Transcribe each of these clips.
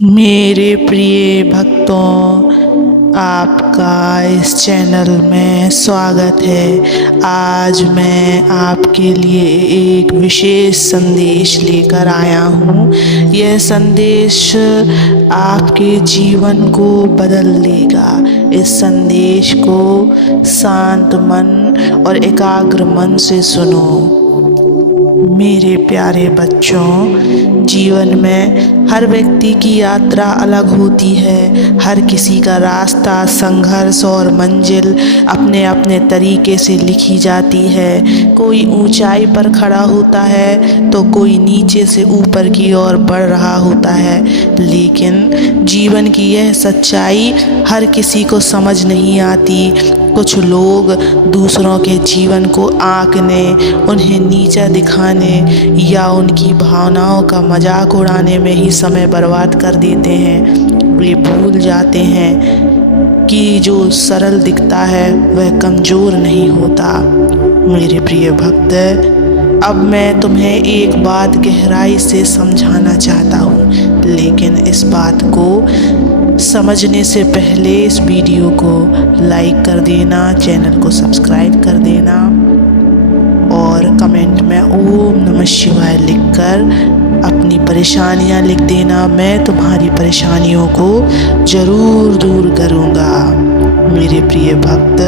मेरे प्रिय भक्तों, आपका इस चैनल में स्वागत है। आज मैं आपके लिए एक विशेष संदेश लेकर आया हूँ। यह संदेश आपके जीवन को बदल देगा। इस संदेश को शांत मन और एकाग्र मन से सुनो। मेरे प्यारे बच्चों, जीवन में हर व्यक्ति की यात्रा अलग होती है। हर किसी का रास्ता, संघर्ष और मंजिल अपने अपने तरीके से लिखी जाती है। कोई ऊंचाई पर खड़ा होता है तो कोई नीचे से ऊपर की ओर बढ़ रहा होता है। लेकिन जीवन की यह सच्चाई हर किसी को समझ नहीं आती। कुछ लोग दूसरों के जीवन को आंकने, उन्हें नीचा दिखाने या उनकी भावनाओं का मजाक उड़ाने में ही समय बर्बाद कर देते हैं। वे भूल जाते हैं कि जो सरल दिखता है वह कमज़ोर नहीं होता। मेरे प्रिय भक्त, अब मैं तुम्हें एक बात गहराई से समझाना चाहता हूँ, लेकिन इस बात को समझने से पहले इस वीडियो को लाइक कर देना, चैनल को सब्सक्राइब कर देना और कमेंट में ओम नमः शिवाय लिखकर अपनी परेशानियाँ लिख देना। मैं तुम्हारी परेशानियों को ज़रूर दूर करूँगा मेरे प्रिय भक्त,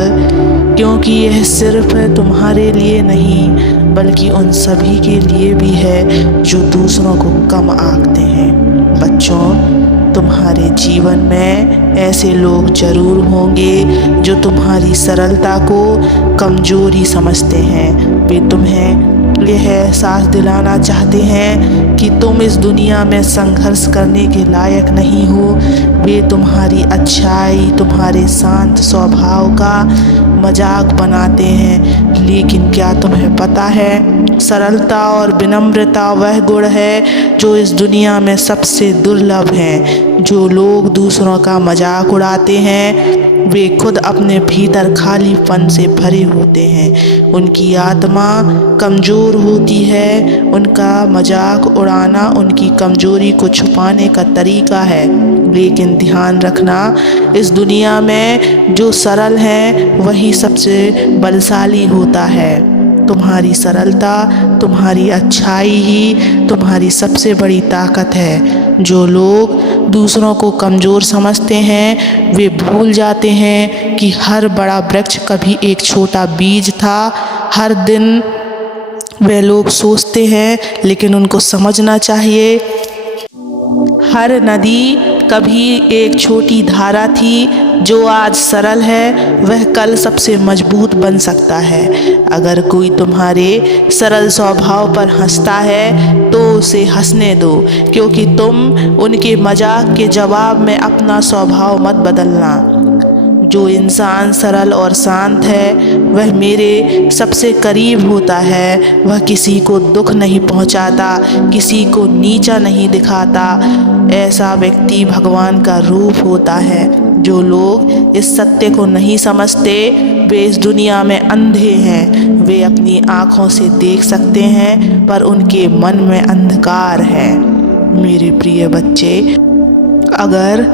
क्योंकि यह सिर्फ तुम्हारे लिए नहीं बल्कि उन सभी के लिए भी है जो दूसरों को कम आंकते हैं। बच्चों, तुम्हारे जीवन में ऐसे लोग जरूर होंगे जो तुम्हारी सरलता को कमजोरी समझते हैं। वे तुम्हें यह एहसास दिलाना चाहते हैं कि तुम इस दुनिया में संघर्ष करने के लायक नहीं हो। वे तुम्हारी अच्छाई, तुम्हारे शांत स्वभाव का मजाक बनाते हैं। लेकिन क्या तुम्हें पता है, सरलता और विनम्रता वह गुण है जो इस दुनिया में सबसे दुर्लभ है। जो लोग दूसरों का मजाक उड़ाते हैं वे खुद अपने भीतर खालीपन से भरे होते हैं। उनकी आत्मा कमज़ोर होती है। उनका मजाक उड़ाना उनकी कमज़ोरी को छुपाने का तरीका है। लेकिन ध्यान रखना, इस दुनिया में जो सरल है वही सबसे बलशाली होता है। तुम्हारी सरलता, तुम्हारी अच्छाई ही तुम्हारी सबसे बड़ी ताकत है। जो लोग दूसरों को कमज़ोर समझते हैं वे भूल जाते हैं कि हर बड़ा वृक्ष कभी एक छोटा बीज था। हर दिन वे लोग सोचते हैं, लेकिन उनको समझना चाहिए हर नदी कभी एक छोटी धारा थी। जो आज सरल है वह कल सबसे मजबूत बन सकता है। अगर कोई तुम्हारे सरल स्वभाव पर हंसता है तो उसे हंसने दो, क्योंकि तुम उनके मजाक के जवाब में अपना स्वभाव मत बदलना। जो इंसान सरल और शांत है वह मेरे सबसे करीब होता है। वह किसी को दुख नहीं पहुंचाता, किसी को नीचा नहीं दिखाता। ऐसा व्यक्ति भगवान का रूप होता है। जो लोग इस सत्य को नहीं समझते वे इस दुनिया में अंधे हैं। वे अपनी आँखों से देख सकते हैं पर उनके मन में अंधकार है। मेरे प्रिय बच्चे, अगर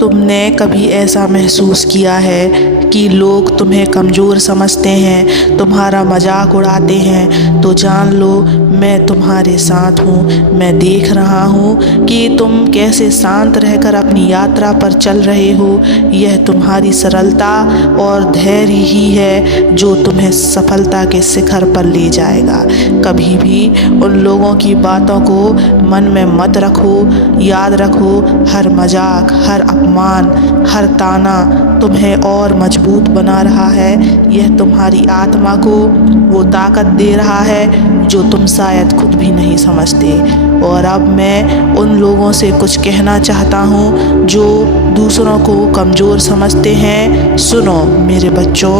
तुमने कभी ऐसा महसूस किया है कि लोग तुम्हें कमज़ोर समझते हैं, तुम्हारा मजाक उड़ाते हैं, तो जान लो मैं तुम्हारे साथ हूँ। मैं देख रहा हूँ कि तुम कैसे शांत रहकर अपनी यात्रा पर चल रहे हो। यह तुम्हारी सरलता और धैर्य ही है जो तुम्हें सफलता के शिखर पर ले जाएगा। कभी भी उन लोगों की बातों को मन में मत रखो। याद रखो, हर मजाक, हर अपमान, हर ताना तुम्हें और मजबूत बना रहा है। यह तुम्हारी आत्मा को वो ताकत दे रहा है जो तुम शायद खुद भी नहीं समझते। और अब मैं उन लोगों से कुछ कहना चाहता हूँ जो दूसरों को कमज़ोर समझते हैं। सुनो मेरे बच्चों,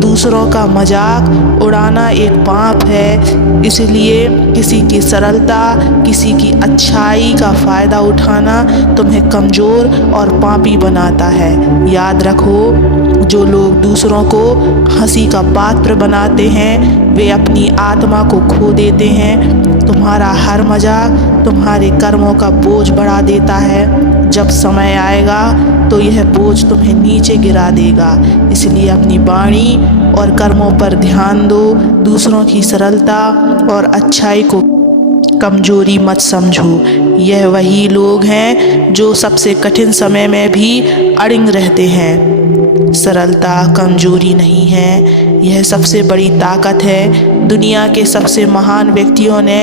दूसरों का मजाक उड़ाना एक पाप है। इसलिए किसी की सरलता, किसी की अच्छाई का फ़ायदा उठाना तुम्हें कमज़ोर और पापी बनाता है। याद रखो, जो लोग दूसरों को हंसी का पात्र बनाते हैं वे अपनी आत्मा को खो देते हैं। तुम्हारा हर मजाक तुम्हारे कर्मों का बोझ बढ़ा देता है। जब समय आएगा तो यह बोझ तुम्हें नीचे गिरा देगा। इसलिए अपनी वाणी और कर्मों पर ध्यान दो। दूसरों की सरलता और अच्छाई को कमजोरी मत समझो। यह वही लोग हैं जो सबसे कठिन समय में भी अड़िग रहते हैं। सरलता कमजोरी नहीं है, यह सबसे बड़ी ताकत है। दुनिया के सबसे महान व्यक्तियों ने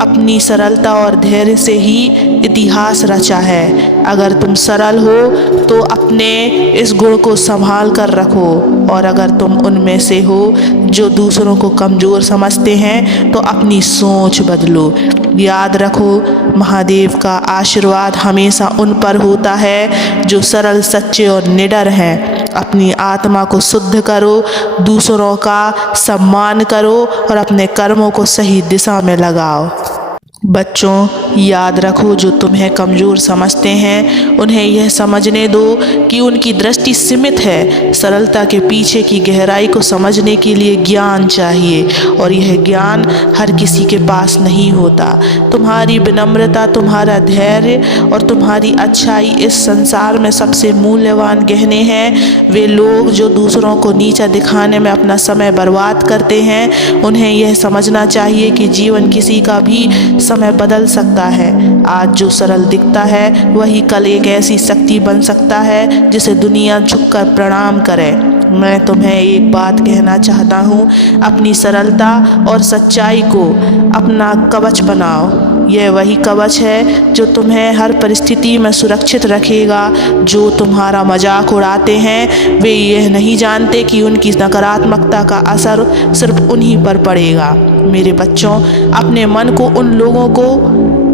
अपनी सरलता और धैर्य से ही इतिहास रचा है। अगर तुम सरल हो तो अपने इस गुण को संभाल कर रखो, और अगर तुम उनमें से हो जो दूसरों को कमज़ोर समझते हैं तो अपनी सोच बदलो। याद रखो, महादेव का आशीर्वाद हमेशा उन पर होता है जो सरल, सच्चे और निडर हैं। अपनी आत्मा को शुद्ध करो, दूसरों का सम्मान करो और अपने कर्मों को सही दिशा में लगाओ। बच्चों, याद रखो, जो तुम्हें कमज़ोर समझते हैं उन्हें यह समझने दो कि उनकी दृष्टि सीमित है। सरलता के पीछे की गहराई को समझने के लिए ज्ञान चाहिए, और यह ज्ञान हर किसी के पास नहीं होता। तुम्हारी विनम्रता, तुम्हारा धैर्य और तुम्हारी अच्छाई इस संसार में सबसे मूल्यवान गहने हैं। वे लोग जो दूसरों को नीचा दिखाने में अपना समय बर्बाद करते हैं, उन्हें यह समझना चाहिए कि जीवन किसी का भी समय बदल सकता है। आज जो सरल दिखता है वही कल एक ऐसी शक्ति बन सकता है जिसे दुनिया झुककर प्रणाम करे। मैं तुम्हें एक बात कहना चाहता हूँ, अपनी सरलता और सच्चाई को अपना कवच बनाओ। यह वही कवच है जो तुम्हें हर परिस्थिति में सुरक्षित रखेगा। जो तुम्हारा मजाक उड़ाते हैं वे यह नहीं जानते कि उनकी नकारात्मकता का असर सिर्फ उन्हीं पर पड़ेगा। मेरे बच्चों, अपने मन को उन लोगों को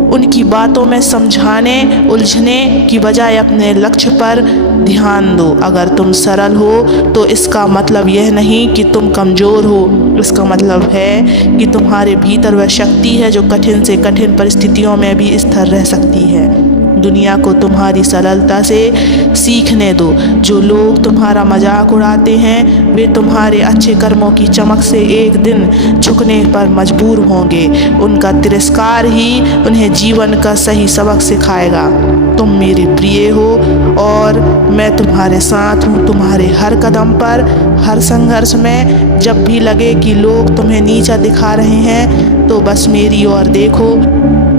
उनकी बातों में समझाने उलझने की बजाय अपने लक्ष्य पर ध्यान दो। अगर तुम सरल हो तो इसका मतलब यह नहीं कि तुम कमज़ोर हो। इसका मतलब है कि तुम्हारे भीतर वह शक्ति है जो कठिन से कठिन परिस्थितियों में भी स्थिर रह सकती है। दुनिया को तुम्हारी सरलता से सीखने दो। जो लोग तुम्हारा मजाक उड़ाते हैं वे तुम्हारे अच्छे कर्मों की चमक से एक दिन झुकने पर मजबूर होंगे। उनका तिरस्कार ही उन्हें जीवन का सही सबक सिखाएगा। तुम मेरे प्रिय हो और मैं तुम्हारे साथ हूँ, तुम्हारे हर कदम पर, हर संघर्ष में। जब भी लगे कि लोग तुम्हें नीचा दिखा रहे हैं तो बस मेरी ओर देखो,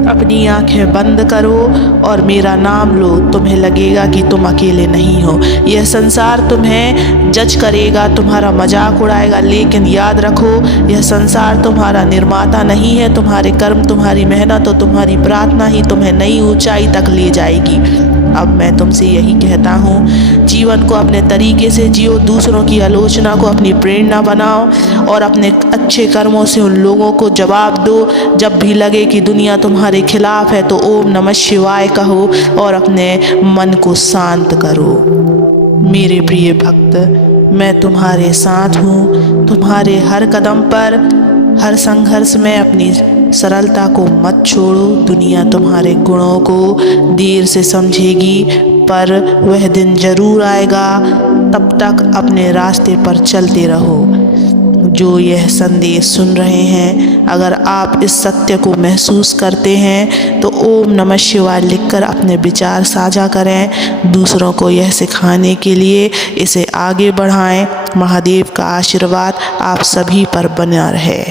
अपनी आंखें बंद करो और मेरा नाम लो। तुम्हें लगेगा कि तुम अकेले नहीं हो। यह संसार तुम्हें जज करेगा, तुम्हारा मजाक उड़ाएगा, लेकिन याद रखो, यह संसार तुम्हारा निर्माता नहीं है। तुम्हारे कर्म, तुम्हारी मेहनत और तुम्हारी प्रार्थना ही तुम्हें नई ऊंचाई तक ले जाएगी। अब मैं तुमसे यही कहता हूँ, जीवन को अपने तरीके से जियो, दूसरों की आलोचना को अपनी प्रेरणा बनाओ और अपने अच्छे कर्मों से उन लोगों को जवाब दो। जब भी लगे कि दुनिया तुम्हारे खिलाफ है तो ओम नमः शिवाय कहो और अपने मन को शांत करो। मेरे प्रिय भक्त, मैं तुम्हारे साथ हूँ। तुम्हारे हर कदम पर, हर संघर्ष में अपनी सरलता को मत छोड़ो। दुनिया तुम्हारे गुणों को देर से समझेगी, पर वह दिन जरूर आएगा। तब तक अपने रास्ते पर चलते रहो। जो यह संदेश सुन रहे हैं, अगर आप इस सत्य को महसूस करते हैं तो ओम नमः शिवाय लिखकर अपने विचार साझा करें। दूसरों को यह सिखाने के लिए इसे आगे बढ़ाएं। महादेव का आशीर्वाद आप सभी पर बना रहे।